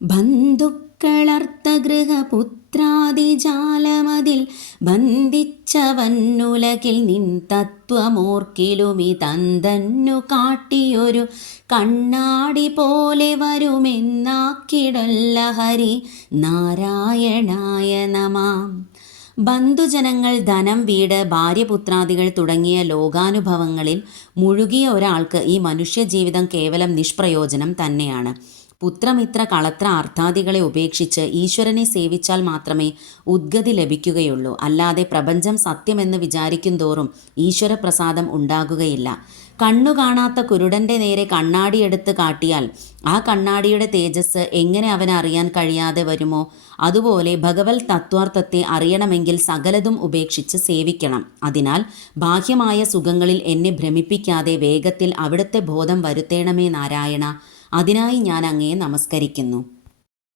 ബന്ധുക്കളർത്ഥഗൃഹപുത്രാദിജാലമതിൽ ബന്ധിച്ചവന്നുലകിൽ നിൻ തത്വമോർക്കിലുമി തന്തന്നു കാട്ടിയൊരു കണ്ണാടി പോലെ വരുമെന്നാക്കിടല്ല ഹരി നാരായണായ നമാം. ബന്ധുജനങ്ങൾ, ധനം, വീട്, ഭാര്യപുത്രാദികൾ തുടങ്ങിയ ലോകാനുഭവങ്ങളിൽ മുഴുകിയ ഒരാൾക്ക് ഈ മനുഷ്യജീവിതം കേവലം നിഷ്പ്രയോജനം തന്നെയാണ്. പുത്രമിത്ര കളത്ര അർത്ഥാദികളെ ഉപേക്ഷിച്ച് ഈശ്വരനെ സേവിച്ചാൽ മാത്രമേ ഉദ്ഗതി ലഭിക്കുകയുള്ളൂ. അല്ലാതെ പ്രപഞ്ചം സത്യമെന്ന് വിചാരിക്കും തോറും ഈശ്വരപ്രസാദം ഉണ്ടാകുകയില്ല. കണ്ണു കാണാത്ത കുരുടൻ്റെ നേരെ കണ്ണാടിയെടുത്ത് കാട്ടിയാൽ ആ കണ്ണാടിയുടെ തേജസ് എങ്ങനെ അവന് അറിയാൻ കഴിയാതെ വരുമോ? അതുപോലെ ഭഗവത് തത്വാർത്ഥത്തെ അറിയണമെങ്കിൽ സകലതും ഉപേക്ഷിച്ച് സേവിക്കണം. അതിനാൽ ബാഹ്യമായ സുഖങ്ങളിൽ എന്നെ ഭ്രമിപ്പിക്കാതെ വേഗത്തിൽ അവിടുത്തെ ബോധം വരുത്തേണമേ നാരായണ. അതിനായി ഞാൻ അങ്ങയെ നമസ്കരിക്കുന്നു.